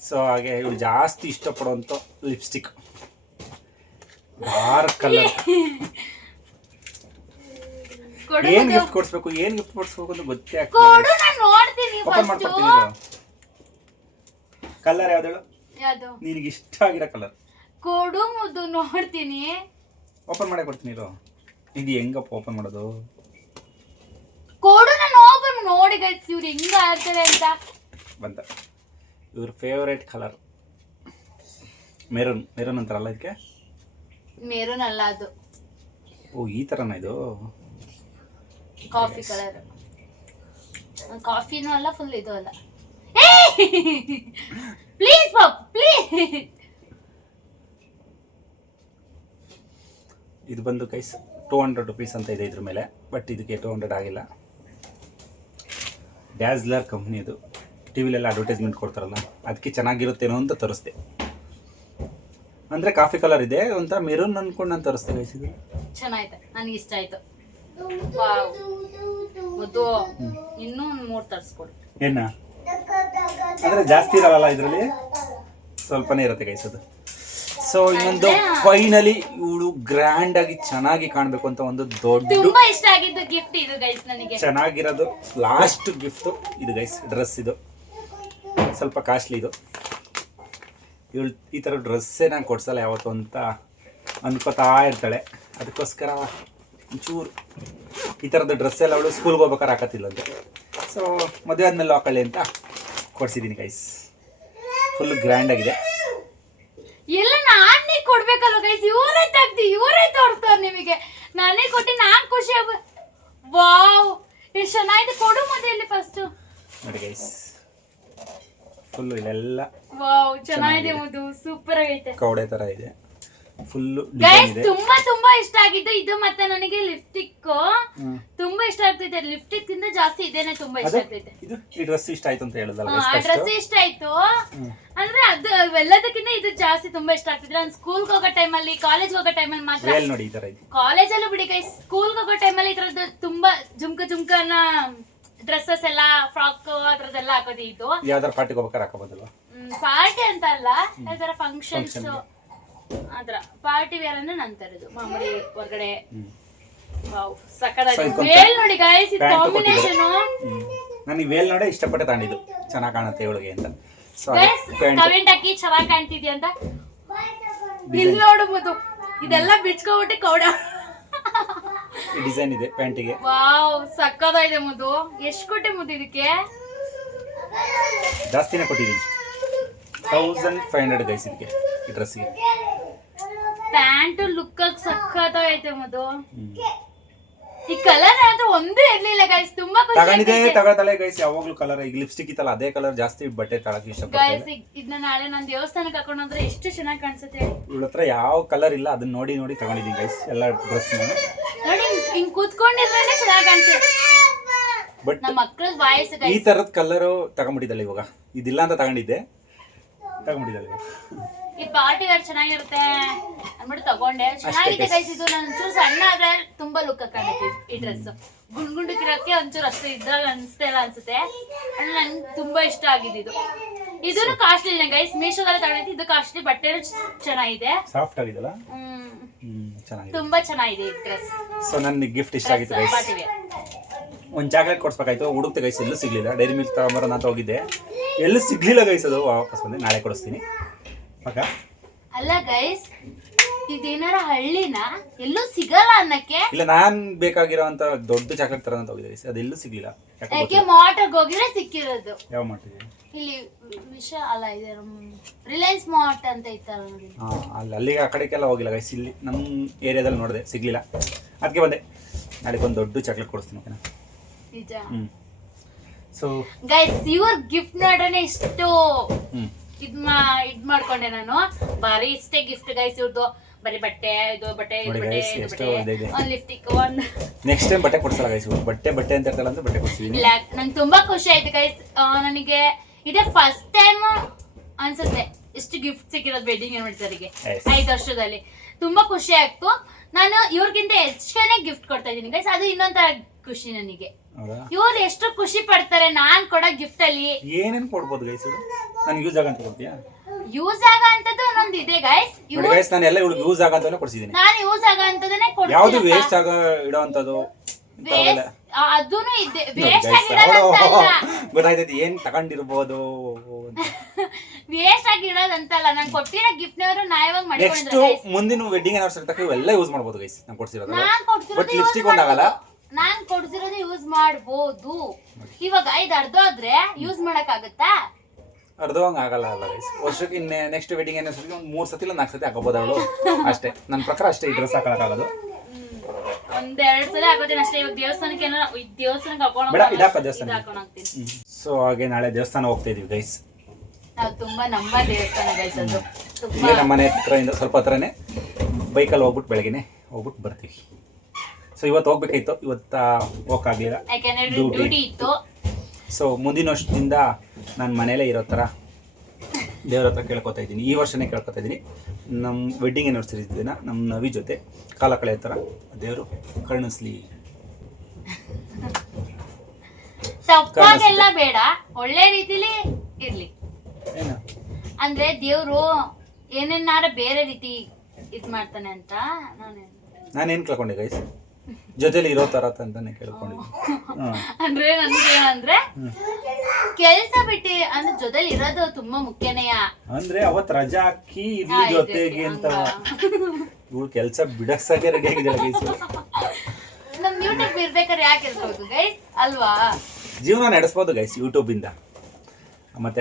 ಸೊ ಹಾಗೆ ಇವಳು ಜಾಸ್ತಿ ಇಷ್ಟಪಡುವಂತ ಲಿಪ್ಸ್ಟಿಕ್ ಡಾರ್ಕ್ ಕಲರ್ [laughs] ಕೊಡು ಏನ್. ಗಿಫ್ಟ್ ಕೊಡ್ಸ್ಬೇಕು? ಏನ್ ಗಿಫ್ಟ್ ಕೊಡ್ಸ್ಬೇಕು ಅಂತ ಗೊತ್ತೇ ಆಗ್ತಿಲ್ಲ ಕೊಡು ನಾನು ನೋಡ್ತೀನಿ ಓಪನ್ ಫಸ್ಟ್ ಮಾಡ್ಕೊಡ್ತೀನಿ ಕಲರ್ ಯಾವ್ದೇಳು ಯಾವ್ದು ನಿನಗೆ ಇಷ್ಟ ಆಗಿರೋ ಕಲರ್ ಕೊಡು ಮುದ್ದು ನೋಡ್ತೀನಿ. ಓಪನ್ ಮಾಡಿ ಕೊಡ್ತೀನಿ ಇರು. ಇದು ಹೆಂಗಪ್ಪ ಓಪನ್ ಮಾಡೋದು? ಕೊಡು ನಾನು ಓಪನ್ ನೋಡಿ ಗೈಸ್ ಇವ್ರು ಹೆಂಗ ಆಗ್ತಾರೆ ಅಂತ. ಬಂತ ಇವ್ರ ಫೇವರೇಟ್ ಕಲರ್ ಮೆರೂನ್ ಮೆರೂನ್ ಅಂತಾರಲ್ಲ ಇದಕ್ಕೆ ಮೆರೂನ್ ಅಲ್ಲ ಅದು. ಓ ಈ ಥರನ ಇದು? ಕಾಫಿ ಕಲರ್ ಕಾಫಿನೂ ಅಲ್ಲ ಫುಲ್ ಇದು ಅಲ್ಲ. ಪ್ಲೀಸ್ ಪಾಪ್ ಪ್ಲೀಸ್ ಇದು ಬಂದು ಕೈಸ್ ಟೂ ಹಂಡ್ರೆಡ್ ರುಪೀಸ್ ಅಂತ ಇದೆ ಇದ್ರ ಮೇಲೆ ಬಟ್ ಇದಕ್ಕೆ ಟೂ ಹಂಡ್ರೆಡ್ ಆಗಿಲ್ಲ. ಡ್ಯಾಸ್ಲರ್ ಕಂಪ್ನಿದು ಟಿ ವಿಲೆಲ್ಲ ಅಡ್ವರ್ಟೈಸ್ಮೆಂಟ್ ಕೊಡ್ತಾರಲ್ಲ ಅದಕ್ಕೆ ಚೆನ್ನಾಗಿರುತ್ತೇನೋ ಅಂತ ತರಿಸ್ದೆ. ಅಂದರೆ ಕಾಫಿ ಕಲರ್ ಇದೆ ಒಂಥರ ಮೆರೂನ್ ಅಂದ್ಕೊಂಡು ನಾನು ತರಿಸ್ದೆ ಗೈಸ್ ಇದು. ಚೆನ್ನಾಯ್ತು ನನಗೆ ಇಷ್ಟ ಆಯ್ತು. ಮುದ್ದು. ಇನ್ನೂ ಮೂರ್ ತರ್ಸ್ಕೊಡು. ಅಂದರೆ ಜಾಸ್ತಿ ಇರಲ್ಲ ಇದರಲ್ಲಿ? ಸ್ವಲ್ಪನೇ ಇರುತ್ತೆ ಗೈಸ್ ಅದು. ಸೊ ಇನ್ನೊಂದು ಫೈನಲಿ ಇವಳು ಗ್ರ್ಯಾಂಡ್ ಆಗಿ ಚೆನ್ನಾಗಿ ಕಾಣಬೇಕು ಅಂತ ಒಂದು ದೊಡ್ಡ ತುಂಬಾ ಇಷ್ಟ ಆಗಿದ್ದು ಗಿಫ್ಟ್ ಇದು ಗೈಸ್ ನನಗೆ. ಚೆನ್ನಾಗಿರೋದು ಲಾಸ್ಟ್ ಗಿಫ್ಟ್ ಇದು ಗೈಸ್ ಡ್ರೆಸ್ ಇದು. ಸ್ವಲ್ಪ ಕಾಸ್ಟ್ಲಿ ಇದು. ಇವಳು ಈ ಥರ ಡ್ರೆಸ್ಸೇ ನಾನು ಕೊಡ್ಸಲ್ಲ ಯಾವತ್ತು ಅಂತ ಅನ್ಕೋತಾ ಇರ್ತಾಳೆ. ಅದಕ್ಕೋಸ್ಕರ ಒಂಚೂರು ಈ ಥರದ ಡ್ರೆಸ್ ಎಲ್ಲ ಅವಳು ಸ್ಕೂಲ್ಗೆ ಹೋಗ್ಬೇಕಾದ್ರೆ ಹಾಕತ್ತಿಲ್ಲಂತೆ ಸೊ ಮದುವೆ ಆದಮೇಲೆ ಹಾಕೊಳ್ಳಿ ಅಂತ ಕೊಡ್ಸಿದ್ದೀನಿ ಗೈಸ್ ಫುಲ್ ಗ್ರ್ಯಾಂಡ್ ಆಗಿದೆ. ಎಲ್ಲ ನಾನೇ ಕೊಡ್ಬೇಕಲ್ಲ ಗೈಸ್ ಇವರೇ ತೆಗ್ದು ಇವರೇ ತೋರಿಸ್ತಾರೆ ನಿಮಗೆ. ನಾನೇ ಕೊಟ್ಟು ನಾನು ಖುಷಿ ಆಗ ವಾವ್! ಎಷ್ಟು ಚೆನ್ನಾಗಿದೆ ಕೊಡು ಮದುವೆಯಲ್ಲಿ ಫಸ್ಟ್ ನೋಡಿ ಗೈಸ್ ಫುಲ್ಲು ಇಲ್ಲೆಲ್ಲ ವಾವ್ ಚೆನ್ನಾಗಿದೆ ಇದು ಸೂಪರ್ ಆಗೈತೆ. ಕೌಡೆ ಥರ ಇದೆ. ಫುಲ್ಲು ಗೈಸ್ ತುಂಬಾ ತುಂಬಾ ಇಷ್ಟ ಆಗಿದ್ದು ಇದು ಮತ್ತೆ ನನಗೆ ಲಿಪ್ಸ್ಟಿಕ್. ತುಂಬಾ ಇಷ್ಟ ಆಗ್ತೈತೆ. ಲಿಪ್ಸ್ಟಿಕ್ ಇಂದ ಜಾಸ್ತಿ ಇದೇನೆ ತುಂಬಾ ಇಷ್ಟ ಆಗ್ತೈತೆ. ಇದು ಈ ಡ್ರೆಸ್ ಇಷ್ಟ ಆಯ್ತು ಅಂತ ಹೇಳಿದಲ್ಲ ಆ ಡ್ರೆಸ್ ಇಷ್ಟ ಆಯ್ತು. ಅಂದ್ರೆ ಅದು ಎಲ್ಲದಕ್ಕಿಂತ ಇದು ಜಾಸ್ತಿ ತುಂಬಾ ಇಷ್ಟ ಆಗ್ತಿದ್ರೆ ನಾನು ಸ್ಕೂಲ್ ಹೋಗೋ ಟೈಮಲ್ಲಿ ಕಾಲೇಜ್ ಹೋಗೋ ಟೈಮಲ್ಲಿ ಮಾತ್ರ ವೇಲ್ ನೋಡಿ ಈ ತರ ಇದೆ. ಕಾಲೇಜಲ್ಲೂ ಬಿಡಿ ಗೈಸ್ ಸ್ಕೂಲ್ ಹೋಗೋ ಟೈಮಲ್ಲಿ ಇದ್ರದ್ದು ತುಂಬಾ ಜುಮ್ಕ ಜುಮ್ಕನ ಡ್ರೆಸ್ಸಸ್ ಎಲ್ಲ ಫ್ರಾಕ್ ಅದ್ರದ್ದೆಲ್ಲ ಹಾಕೋದು ಇದು. ಯಾವ್ದಾರ ಪಾರ್ಟಿಗೆ ಹೋಗ್ಬೇಕಾರೆ ಹಾಕೋಬೋದಲ್ವಾ ಪಾರ್ಟಿ ಅಂತ ಅಲ್ಲ ಯಾವ್ದಾರ ಫಂಕ್ಷನ್ಸ್ ಅದ್ರ ಪಾರ್ಟಿ ವೇರ್ ಅಂದ್ರೆ ನಾನು ತರೋದು ಮಾಮೂಲಿ ಹೊರಗಡೆ So, ವೇಲ್ ನೋಡಿ ಗೈಸ್ ಇದು ಕಾಂಬಿನೇಷನ್. ನನಗೆ ವೇಲ್ ನೋಡೇ ಇಷ್ಟಪಟ್ಟೆ ತಗೊಂಡಿದ್ದು ಚೆನ್ನಾಗಿ ಕಾಣುತ್ತೆ ಇವಳಿಗೆ ಅಂತ. ಗೈಸ್ ಕಮೆಂಟ್ ಹಾಕಿ ಚೆನ್ನಾಗಿ ಕಾಣ್ತಿದ್ಯಾ ಅಂತ? ಇಲ್ಲಿ ನೋಡು ಮುದ್ದು. ಇದೆಲ್ಲ ಬಿಚ್ಕೊಬಿಟ್ಟು ಕೌಡ. ಡಿಸೈನ್ ಇದೆ ಪ್ಯಾಂಟಿಗೆ. ವಾವ್ ಸಕ್ಕದಾಗಿದೆ ಮುದ್ದು. ಎಷ್ಟು ಕೊಟ್ಟೆ ಮುದ್ದು ಇದಕ್ಕೆ? ಜಾಸ್ತಿನೇ ಕೊಟ್ಟಿದ್ದೀನಿ. ತೌಸಂಡ್ ಫೈವ್ ಹಂಡ್ರೆಡ್ ಗೈಸ್ ಇದಕ್ಕೆ ಈ ಡ್ರೆಸ್ಸಿಗೆ ಪ್ಯಾಂಟ್ ಲುಕ್ ಸಖತ್ ಐತೆ ಮದು ಈ ಕಲರ್ ಅಂತ ಒಂದೇ ಇರ್ಲಿಲ್ಲ ಗೈಸ್ ತುಂಬಾ ಖುಷಿ ತಗೊಂಡಿದ್ದೆ ತಗೊಳ್ತಾಳೆ ಗೈಸ್ ಯಾವಾಗ್ಲೂ ಕಲರ್ ಈಗ ಲಿಪ್ಸ್ಟಿಕ್ ಇತ್ತಲ್ಲ ಅದೇ ಕಲರ್ ಜಾಸ್ತಿ ಬಟ್ಟೆ ತಳಕ್ಕೆ ಗೈಸ್ ಇಷ್ಟಪಡ್ತಾರೆ ಇದನ್ನ ನಾಳೆ ನಾನು ದೇವಸ್ಥಾನಕ್ಕೆ ಹಾಕೊಂಡು ಹೋದ್ರೆ ಎಷ್ಟು ಚೆನ್ನಾಗಿ ಕಾಣಿಸುತ್ತೆ ಇವಳ ಹತ್ರ ಯಾವ ಕಲರ್ ಇಲ್ಲ ಅದನ್ನ ನೋಡಿ ನೋಡಿ ತಗೊಂಡಿದ್ದೀನಿ ಗೈಸ್ ಎಲ್ಲ ಡ್ರೆಸ್ ನೋಡಿ ಹಿಂಗ್- ಹಿಂಗ್ ಕೂತ್ಕೊಂಡಿದ್ರೇನೆ ಚೆನ್ನಾಗಿ ಕಾಣಿಸುತ್ತೆ. ಬಟ್ ನಮ್ಮ ಮಕ್ಕಳ ವಾಯ್ಸ್ ಈ ಗೈಸ್ ತರದ ಕಲರ್ ತಗೊಂಡ್ಬಿಟ್ಟಿದ್ದಾಳೆ ಇವಾಗ. ಇದಿಲ್ಲ ಅಂತ ತಗೊಂಡಿದ್ದೆ. ತಗೊಂಡ್ಬಿಟ್ಟಿದ್ದಾಳೆ ಇವಾಗ. ಈ ಪಾರ್ಟಿ ವೇರ್ ಚೆನ್ನಾಗಿರುತ್ತೆ ಅಂದ್ಬಿಟ್ಟು ತಗೊಂಡೆ. ಚೆನ್ನಾಗಿದೆ. ಗೈಸ್ ಇದು ನಾನು ಒಂಚೂರು ಸಣ್ಣ ಆದ್ರೆ ತುಂಬಾ ಲುಕ್ ಕಾಣುತ್ತೆ ಈ ಡ್ರೆಸ್ ಗುಂಡ್ ಗುಂಡಕ್ಕಿರೋಕ್ಕೆ ಒಂಚೂರು ಅಷ್ಟು ಇದ್ದಾಗ ಅನ್ಸುತ್ತೆ ಇಲ್ಲ ಅನ್ಸುತ್ತೆ. ಅಂದ್ರೆ ನಂಗೆ ತುಂಬಾ ಇಷ್ಟ ಆಗಿದೆ ಇದು. ಇದನ್ನು ಕಾಸ್ಟ್ಲಿನೇ ಗೈಸ್ ಮೀಶೋದಲ್ಲಿ ತಗೊಂಡಿದ್ದು ಇದು ಕಾಸ್ಟ್ಲಿ ಬಟ್ಟೆ ಚೆನ್ನಾಗಿದೆ. ಸಾಫ್ಟ್ ಆಗಿದೆಲ್ಲ ಚೆನ್ನಾಗಿದೆ. ತುಂಬಾ ಚೆನ್ನಾಗಿದೆ ಈ ಡ್ರೆಸ್ ಸೊ ನನಗೆ ಗಿಫ್ಟ್ ಇಷ್ಟ ಆಗಿತ್ತು ಗೈಸ್ ಪಾರ್ಟಿ ವೇರ್ ಒಂದು ಚಾಕ್ಲೇಟ್ ಕೊಡಿಸ್ಬೇಕಾಯ್ತು. ಹುಡುಕ್ತೆ ಗೈಸ್ ಎಲ್ಲೂ ಸಿಗ್ಲಿಲ್ಲ. ಡೈರಿ ಮಿಲ್ಕ್ ತಗೊಂಬರೋಣ ಅಂತ ಹೋಗಿದ್ದೆ. ಎಲ್ಲೂ ಸಿಗ್ಲಿಲ್ಲ ಗೈಸ್ ಅದು. ವಾಪಸ್ ಬಂದೆ. ನಾಳೆ ಕೊಡಿಸ್ತೀನಿ. ಅಲ್ಲ ಗೈಸ್ ಇದೇನಾರ ಹಳ್ಳಿನ ಎಲ್ಲೂ ಸಿಗಲ್ಲ ಅನ್ನಕ್ಕೆ? ಇಲ್ಲ ನಾನು ಬೇಕಾಗಿರೋಂತ ದೊಡ್ಡ ಚಾಕ್ಲೇಟ್ ತರ ಅಂತ ಹೋಗಿದ್ದೆ ಅದೆಲ್ಲೂ ಸಿಗ್ಲಿಲ್ಲ. ಯಾಕೆ ಯಾಕೆ ಮಾರ್ಟ್ಗೆ ಹೋಗಿದ್ರೆ ಸಿಕ್ಕಿರೋದು. ಯಾವ ಮಾಡ್ತೀವಿ ಇಲ್ಲಿ ವಿಷ ಅಲ್ಲ ಇದೆ ರಿಲಯನ್ಸ್ ಮಾರ್ಟ್ ಅಂತ ಇತ್ತಲ್ಲ ನೋಡಿ. ಹಾಂ ಅಲ್ಲಿ ಅಲ್ಲಿಗೆ ಆ ಕಡೆಗೆಲ್ಲ ಹೋಗಿಲ್ಲ ಗೈಸ್ ಇಲ್ಲಿ ನಮ್ಮ ಏರಿಯಾದಲ್ಲಿ ನೋಡಿದೆ ಸಿಗ್ಲಿಲ್ಲ. ಅದಕ್ಕೆ ಬಂದೆ. ನಾಳೆಗೆ ಒಂದು ದೊಡ್ಡ ಚಾಕ್ಲೇಟ್ ಕೊಡಿಸ್ತೀನಿ ಓಕೆನಾ ನಿಜ. ಸೊ ಗೈಸ್ ಇವ್ರ ಗಿಫ್ಟ್ ನೋಡೋಣ ಇಷ್ಟು. ಹ್ಞೂ ಇದ್ ಮಾ ಇದ್ ಮಾಡ್ಕೊಂಡೆ ನಾನು. ಬಾರಿ ಇಷ್ಟೇ ಗಿಫ್ಟ್ ಗೈಸ್ ಇವ್ರದ್ದು ಬರೀ ಬಟ್ಟೆ ಇದು ಬಟ್ಟೆ ಇದು ನೋಡಿ ಬಟ್ಟೆ guys, ಇದು ಎಷ್ಟೋ ಬಟ್ಟೆ. ಒಂದ್ ಲಿಫ್ಟಿಕ್ ಒಂದ್ ನೆಕ್ಸ್ಟ್ ಟೈಮ್ ಬಟ್ಟೆ ಕೊಡ್ಸಲ್ಲ ಗೈಸ್ ಬಟ್ಟೆ ಬಟ್ಟೆ ಅಂತ ಅಂತ ಬಟ್ಟೆ ಕೊಡ್ತೀನಿ ಇಲ್ಲ ನಂಗೆ ತುಂಬಾ ಖುಷಿ ಆಯ್ತು ಗೈಸ್ ನನಗೆ ಇದೇ ಫಸ್ಟ್ ಟೈಮ್ ಅನ್ಸುತ್ತೆ ಇಷ್ಟು ಗಿಫ್ಟ್ ಸಿಕ್ಕಿರೋದು ವೆಡ್ಡಿಂಗ್ ಆನಿವರ್ಸರಿಗೆ Yes. ಐದು ವರ್ಷದಲ್ಲಿ. ತುಂಬಾ ಖುಷಿ ಆಯ್ತು ನಾನು ಇವ್ರಿಗಿಂತ ಹೆಚ್ಚಾನೆ ಗಿಫ್ಟ್ ಕೊಡ್ತಾ ಇದ್ದೀನಿ ಗೈಸ್ ಅದು ಇನ್ನೊಂಥರ ಖುಷಿ ನನಗೆ. ಇವ್ರು ಎಷ್ಟು ಖುಷಿ ಪಡ್ತಾರೆ ನಾನ್ ಕೊಡೋ ಗಿಫ್ಟ್ ಅಲ್ಲಿ. ಏನೇನ್ ಕೊಡ್ಬೋದು ಗೈಸ್ ನನ್ಗೆ ಯೂಸ್ ಆಗಂತ ಕೊಡ್ತೀಯಾ? ಯೂಸ್ ಆಗಂತದ್ದು ಒಂದೊಂದು ಇದೆ ಗೈಸ್ ನೋಡಿ ಗೈಸ್ ನಾನು ಎಲ್ಲ ಇವಳಿಗೆ ಯೂಸ್ ಆಗಂತಲೇ ಕೊಡ್ಸಿದ್ದೀನಿ ನಾನು ಯೂಸ್ ಆಗ ಕೊಡ್ತೀನಿ ಯಾವುದು ಕೊಡ್ತೀನಿ ವೇಸ್ಟ್ ಆಗ ಇಡೋ ಅಂಥದ್ದು ವೇಸ್ಟ್ ಅದೂನು ಇದೆ. ವೇಸ್ಟ್ ಆಗಿರೋದಂತಲ್ಲ. ಗೊತ್ತಾಯ್ತೈತಿ ಏನ್ ತಗೊಂಡಿರ್ಬೋದು? [laughs] ವೇಸ್ಟ್ ಆಗಿರೋದಂತಲ್ಲ ನಾನು ಕೊಟ್ಟಿರೋ ಗಿಫ್ಟ್ ನವರು ನ್ಯಾಯವಾಗಿ ನೆಕ್ಸ್ಟ್ ಮಾಡಿಕೊಂಡಿದ್ದಾರೆ guys. ಮುಂದಿನ ವೆಡ್ಡಿಂಗ್ ಆನಿವರ್ಸರಿ ತಕ್ಕ ಇವೆಲ್ಲ ಯೂಸ್ ಮಾಡ್ಬೋದು ಗೈಸ್ ನಾನು ಕೊಡ್ಸಿರೋದು. ನಾನ್ ಕೊಡ್ಸಿರೋದು ಬಟ್ use ಲಿಪ್ಸ್ಟಿಕ್ ಒಂದಾಗಲ್ಲ? ಮಾಡ್ಬೋದು. ನಾನ್ ಕೊಡ್ಸಿರೋದು ಯೂಸ್ ಮಾಡ್ಬೋದು. ಇವಾಗ ಐದ್ ಅರ್ಧ ಆದ್ರೆ ಯೂಸ್ ಮಾಡಕ್ ಆಗುತ್ತಾ ಅರ್ಧವಂಗ ಆಗಲ್ಲ ಅಲ್ಲ ಗೈಸ್ ವರ್ಷಕ್ಕೆ ಇನ್ನೇ ನೆಕ್ಸ್ಟ್ ವೆಡ್ಡಿಂಗ್ ಆನಿವರ್ಸರಿಗೆ ಒಂದು ಮೂರು ಸತಿ ಇಲ್ಲ ನಾಲ್ಕು ಸತಿ ಹಾಕೋಬೋದು ಅವಳು. ಅಷ್ಟೇ. ನನ್ನ ಪ್ರಕಾರ ಅಷ್ಟೇ ಈ ಡ್ರೆಸ್ ಹಾಕೋಕ್ಕಾಗೋದು ಒಂದೆರಡು ಸಲ ಹಾಕೋತೀನಿ ಅಷ್ಟೇ. ಇವಾಗ ದೇವಸ್ಥಾನಕ್ಕೆ ಏನೋ ದೇವಸ್ಥಾನಕ್ಕೆ ಬೇಡ, ಇದ್ ಹಾಕೋ ಸೊ ಹಾಗೆ ನಾಳೆ ದೇವಸ್ಥಾನ ಹೋಗ್ತಾ ಇದೀವಿ ಗೈಸ್ ನಾವು ತುಂಬಾ ದೇವಸ್ಥಾನ ಗೈಸ್ ಅದು. ತುಂಬಾ ಇಲ್ಲೇ ನಮ್ಮ ಮನೆ ಇಂದ ಸ್ವಲ್ಪ ಹತ್ರನೇ ಬೈಕಲ್ಲಿ ಹೋಗ್ಬಿಟ್ಟು ಬೆಳಗ್ಗೆನೆ ಹೋಗ್ಬಿಟ್ಟು ಬರ್ತೀವಿ. ಸೊ ಇವತ್ತು ಹೋಗ್ಬೇಕಾಯ್ತು. ಇವತ್ತು ಹೋಗಕ್ಕಾಗಲಿಲ್ಲ ಯಾಕೆಂದ್ರೆ. ಡ್ಯೂಟಿ ಇತ್ತು. ಸೊ ಮುಂದಿನ ವರ್ಷದಿಂದ ನಾನು ಮನೇಲೇ ಇರೋ ಥರ ದೇವ್ರ ಹತ್ರ ಕೇಳ್ಕೊತಾ ಇದ್ದೀನಿ. ಈ ವರ್ಷನೇ ಕೇಳ್ಕೊತಾ ಇದ್ದೀನಿ. ನಮ್ಮ ವೆಡ್ಡಿಂಗ್ ಆ್ಯನಿವರ್ಸರಿ ದಿನ ನಮ್ಮ ನವಿ ಜೊತೆ ಕಾಲ ಕಳೆಯೋ ಥರ ದೇವರು ಕರುಣಿಸ್ಲಿ. ತಪ್ಪಾಗೆಲ್ಲ ಬೇಡ. ಒಳ್ಳೆ ರೀತಿಲಿ ಇರ್ಲಿ. ಏನು? ಅಂದ್ರೆ ದೇವ್ರು ಏನೇನಾರ ಬೇರೆ ರೀತಿ ಇದ್ ಮಾಡ್ತಾನೆ ಅಂತ ನಾನು ನಾನೇನು ಕಳ್ಕೊಂಡೆ ಗೈಸ್ ಜೊತೆಲಿ ಇರೋ ತರ ಅಂತಾನೆ ಕೇಳ್ಕೊಂಡಿದ್ದೆ. ಅಂದ್ರೆ ನನ್ಗೆ ಅಂದ್ರೆ ಕೆಲಸ ಬಿಟ್ಟು ಅಂದ್ರೆ ಜೊತೆಲಿ ಇರೋದು ತುಂಬಾ ಮುಖ್ಯನೇಯ? ಅಂದ್ರೆ ಅವತ್ ರಜಾ ಹಾಕಿ ಇರ್ಲಿ ಜೊತೆಗೆ ಅಂತ ಇವಳು ಕೆಲಸ ಬಿಡಕ್ಸಾಗೆ ರೆಡಿ ಆಗಿದ್ದಾಳೆ ಗೈಸ್ ನಮ್ ಯೂಟ್ಯೂಬ್ ಇರ್ಬೇಕಾದ್ರೆ ಯಾಕೆ ಇರ್ಬೋದು ಗೈಸ್ ಅಲ್ವಾ? ಜೀವನ ನಡೆಸ್ಬೋದು ಗೈಸ್ ಯೂಟ್ಯೂಬಿಂದ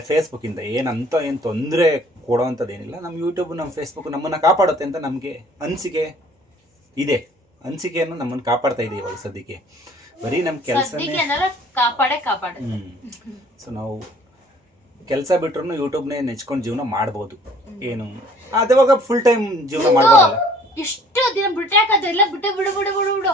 ಫೇಸ್ಬುಕ್ ಇಂದ. ಏನಂತ ಏನು ತೊಂದರೆ ಏನಿಲ್ಲ ನಮ್ಮ ಯೂಟ್ಯೂಬ್ ನಮ್ಮ ಫೇಸ್ಬುಕ್ ನಮ್ಮನ್ನ ಕಾಪಾಡುತ್ತೆ ಅಂತ ನಮಗೆ ಅನಿಸಿಕೆ ಇದೆ. ಅನಿಸಿಕೆಯನ್ನು ನಮ್ಮನ್ನು ಕಾಪಾಡ್ತಾ ಇದೆ ಇವಾಗ ಸದ್ಯಕ್ಕೆ. ಬರೀ ನಮ್ಮ ಕೆಲಸ ಕಾಪಾಡೇ ಸೊ ನಾವು ಕೆಲಸ ಬಿಟ್ರು ಯೂಟ್ಯೂಬ್ನೇ ನೆಚ್ಕೊಂಡು ಜೀವನ ಮಾಡ್ಬೋದು. ಏನು? ಅದಾಗ ಫುಲ್ ಟೈಮ್ ಜೀವನ ಮಾಡ್ಬೋದಲ್ಲ. ಇಷ್ಟು ದಿನ ಬಿಟ್ಟಾಕದಿಲ್ಲ ಬಿಟ್ಟು ಬಿಡು ಬಿಡು ಬಿಡು ಬಿಡು.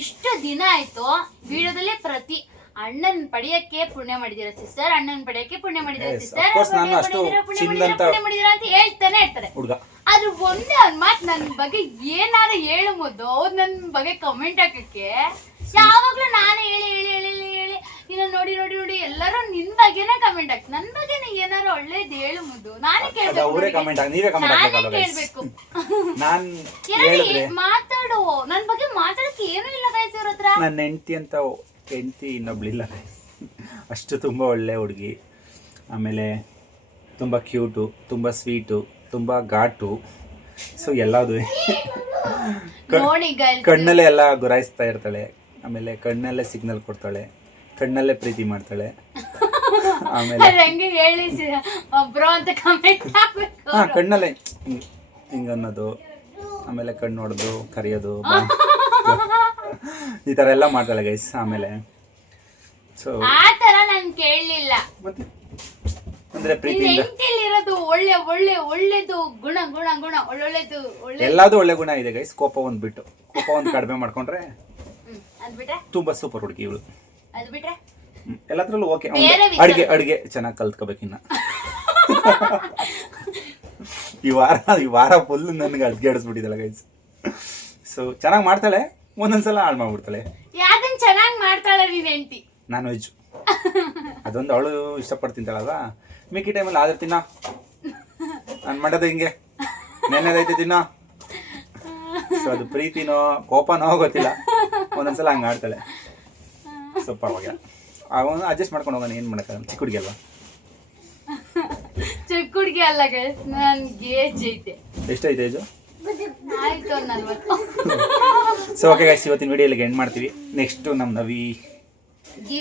ಇಷ್ಟು ದಿನ ಆಯ್ತು ವಿಡಿಯೋದಲ್ಲಿ ಪ್ರತಿ ಅಣ್ಣನ್ ಪಡೆಯಕ್ಕೆ ಪುಣ್ಯ ಮಾಡಿದಿರ ಸಿಸ್ಟರ್ ಅಣ್ಣನ್ ಪಡೆಯಕ್ಕೆ ಪುಣ್ಯ ಮಾಡಿದೀರಾ Yes, ಸಿಸ್ಟರ್ of course ನಾನು ಅಷ್ಟು ಚಿಂದಂತ- ಪುಣ್ಯ ಮಾಡಿದೀರಾ ಅಂತ ಹೇಳ್ತಾನೆ ಇರ್ತಾರೆ. ಹುಡುಗ. ಆದ್ರೆ ಒಂದೇ ಒಂದ್ ಮಾತ್ ನನ್ ಬಗ್ಗೆ ಏನಾರ ಹೇಳು ಮೊದ್ಲು ಅವ್ರು ನನ್ ಬಗ್ಗೆ ಕಮೆಂಟ್ ಹಾಕಕ್ಕೆ ಯಾವಾಗ್ಲೂ ನಾನೇ ಹೇಳಿ ಹೇಳಿ ಹೇಳಿ ಹೇಳಿ ಹೇಳಿ. ಇನ್ನ ನೋಡಿ ನೋಡಿ ನೋಡಿ ಎಲ್ಲರೂ ನಿನ್ ಬಗ್ಗೆನೇ ಕಮೆಂಟ್ ಹಾಕಿ ನನ್ ಬಗ್ಗೆನೇ ಏನಾರು ಒಳ್ಳೇದ್ ಹೇಳು ಮುದ್ದು ನಾನೇ ಅದು ಕೇಳ್ಬೇಕು ಮಾತಾಡುವ ಹಾಕಿ ನೀವೇ ನಾನೇ ಕೇಳ್ಬೇಕು. [laughs] ನಾನು ಏನಾದ್ರು ಹೇಳಿದ್ರೆ ಏ- ಮಾತಾಡು. ನನ್ ಬಗ್ಗೆ ಮಾತಾಡಕ್ಕೆ ಏನೂ ಇಲ್ಲ ಗೈಸ್ ಇವ್ರ ಹತ್ರ. ನನ್ನ ಹೆಂಡತಿ ಅಂತ ಹೆಂಡ್ತಿ ಇನ್ನೊಬ್ಳಿಲ್ಲ. ಅಷ್ಟು ತುಂಬ ಒಳ್ಳೆ ಹುಡುಗಿ. ಆಮೇಲೆ ತುಂಬ ಕ್ಯೂಟು ತುಂಬ ಸ್ವೀಟು ತುಂಬ ಘಾಟು. ಸೊ ಎಲ್ಲದು. ಕಣ್ಣಲ್ಲೇ ಎಲ್ಲ ಗುರಾಯಿಸ್ತಾ ಇರ್ತಾಳೆ. ಆಮೇಲೆ ಕಣ್ಣಲ್ಲೇ ಸಿಗ್ನಲ್ ಕೊಡ್ತಾಳೆ. ಕಣ್ಣಲ್ಲೇ ಪ್ರೀತಿ ಮಾಡ್ತಾಳೆ. ಆಮೇಲೆ ಹಾಂ ಕಣ್ಣಲ್ಲೇ ಹಿಂಗ ಅನ್ನೋದು. ಆಮೇಲೆ ಕಣ್ಣು ಹೊಡೆದು ಕರೆಯೋದು [laughs] ಈ ಥರ ಎಲ್ಲ ಮಾಡ್ತಾಳೆ ಗೈಸ್ ಆಮೇಲೆ. ಸೊ ಆ ತರ ನಾನ್ ಕೇಳಲಿಲ್ಲ. ಮತ್ತೆ? ಅಂದರೆ ಪ್ರೀತಿಯಿಂದ. ಇರೋದು ಒಳ್ಳೆ ಒಳ್ಳೆ ಒಳ್ಳೇದು ಗುಣ ಗುಣ ಗುಣ ಒಳ್ಳೊಳ್ಳೇದು ಒಳ್ಳೆ ಎಲ್ಲದೂ ಒಳ್ಳೆ ಗುಣ ಇದೆ ಗೈಸ್ ಕೋಪ ಒಂದ್ ಬಿಟ್ಟು. ಕೋಪ ಒಂದ್ ಕಡಿಮೆ ಮಾಡ್ಕೊಂಡ್ರೆ ತುಂಬಾ ಸೂಪರ್ ಹುಡುಗಿ ಇವಳು. ಅದು ಬಿಟ್ರೆ? ಎಲ್ಲದ್ರಲ್ಲೂ ಓಕೆ ಅಡಿಗೆ ಅಡಿಗೆ ಅಡುಗೆ ಅಡುಗೆ ಚೆನ್ನಾಗಿ ಕಲ್ತ್ಕೋಬೇಕಿನ್ನ ಈ ವಾರ ಈ ವಾರ ಫುಲ್ ನನಗೆ ಅಡ್ಗೆ ಆಡಿಸ್ಬಿಟ್ಟಿದ್ದಾಳೆ ಗೈಸ್ ಸೊ ಚೆನ್ನಾಗಿ ಮಾಡ್ತಾಳೆ. ಒಂದೊಂದ್ಸಲ ಹಾಳು ಮಾಡ್ಬಿಡ್ತಾಳೆ. ಯಾಕಂದ್ ಚೆನ್ನಾಗಿ ಮಾಡ್ತಾಳೆ ನೀನ್ ಹೆಂಡತಿ. ನಾನ್ ವೆಜ್ ಅದೊಂದು ಅವಳು ಇಷ್ಟಪಟ್ಟು ತಿಂತಾಳಲ್ವಾ? ಮಿಕ್ಕಿ ಟೈಮಲ್ಲಿ ಆದ್ರೆ ತಿನ್ನ. ನಾನು ಮಾಡೋದು ಹಿಂಗೆ? ನೆನ್ನೆದೈತೆ ತಿನ್ನ. ಸೊ ಅದು ಪ್ರೀತಿನೋ ಕೋಪನೋ ಗೊತ್ತಿಲ್ಲ. ಒಂದೊಂದ್ಸಲ ಹಂಗೆ ಆಡ್ತಾಳೆ. ಸೊ ಅವಾಗ ಅವನು ಅಡ್ಜಸ್ಟ್ ಮಾಡ್ಕೊಂಡು ಹೋಗೋಣ ಏನು ಮಾಡೋಕ್ಕಾಗಲ್ಲ. ಚಿಕ್ಕ ಹುಡುಗಿ ಅಲ್ವಾ? ಚಿಕ್ಕ ಹುಡುಗಿ ಅಲ್ಲ ಗೈಸ್ ನನ್ಗೆ ಏಜ್ ಐತೆ. ಎಷ್ಟೈತೆ ಏಜು ಆಯ್ತು ಒಂದ್ ನಲ್ವತ್ತು ಸೊ ಓಕೆ ಗಾಯ್ಸ್ ಇವತ್ತಿನ ವಿಡಿಯೋ ಇಲ್ಲಿಗೆ ಎಂಡ್ ಮಾಡ್ತೀವಿ. ನೆಕ್ಸ್ಟು ನಮ್ಮ ನವಿ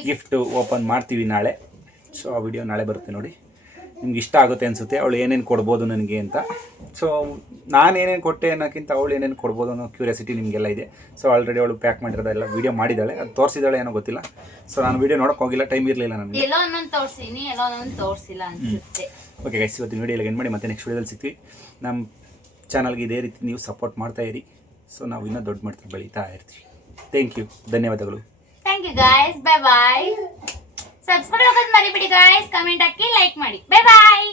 ಗಿಫ್ಟ್ ಓಪನ್ ಮಾಡ್ತೀವಿ ನಾಳೆ. ಸೊ ಆ ವಿಡಿಯೋ ನಾಳೆ ಬರುತ್ತೆ ನೋಡಿ. ನಿಮ್ಗೆ ಇಷ್ಟ ಆಗುತ್ತೆ ಅನಿಸುತ್ತೆ ಅವಳು ಏನೇನು ಕೊಡ್ಬೋದು ನನಗೆ ಅಂತ. ಸೊ ನಾನು ಏನೇನು ಕೊಟ್ಟೆ ಅನ್ನೋಕ್ಕಿಂತ ಅವಳು ಏನೇನು ಕೊಡ್ಬೋದು ಅನ್ನೋ ಕ್ಯೂರಿಯಾಸಿಟಿ ನಿಮಗೆಲ್ಲ ಇದೆ. ಸೊ ಆಲ್ರೆಡಿ ಅವಳು ಪ್ಯಾಕ್ ಮಾಡಿರೋದೆಲ್ಲ ವಿಡಿಯೋ ಮಾಡಿದ್ದಾಳೆ. ಅದು ತೋರಿಸಿದಾಳೆ ಏನೋ ಗೊತ್ತಿಲ್ಲ. ಸೊ ನಾನು ವಿಡಿಯೋ ನೋಡೋಕೆ ಹೋಗಿಲ್ಲ ಟೈಮ್ ಇರಲಿಲ್ಲ ನನಗೆ. ಎಲ್ಲೋ ಒಂದೊಂದು ತೋರ್ಸಿನಿ ಎಲ್ಲೋ ಒಂದೊಂದು ತೋರ್ಸಿಲ್ಲ ಅನ್ಸುತ್ತೆ. ಓಕೆ ಗೈಸ್ ಇವತ್ತಿನ ವಿಡಿಯೋ ಎಂಡ್ ಮಾಡಿ ಮತ್ತೆ ನೆಕ್ಸ್ಟ್ ವಿಡಿಯೋದಲ್ಲಿ ಸಿಗ್ತೀವಿ. ನಮ್ಮ ಚಾನಲ್ಗೆ ಇದೇ ರೀತಿ ನೀವು ಸಪೋರ್ಟ್ ಮಾಡ್ತಾ ಇರಿ. ಸೊ ನಾವು ಇನ್ನೂ ದೊಡ್ಡ ಮಟ್ಟದಲ್ಲಿ ಬೆಳೀತಾ ಇರ್ತೀವಿ. ಥ್ಯಾಂಕ್ ಯು ಧನ್ಯವಾದಗಳು. Thank you guys bye bye subscribe ಆಗೋದು ಮರಿಬಿಡಿ ಗಾಯ್ಸ್ ಕಮೆಂಟ್ ಹಾಕಿ ಲೈಕ್ ಮಾಡಿ. Bye bye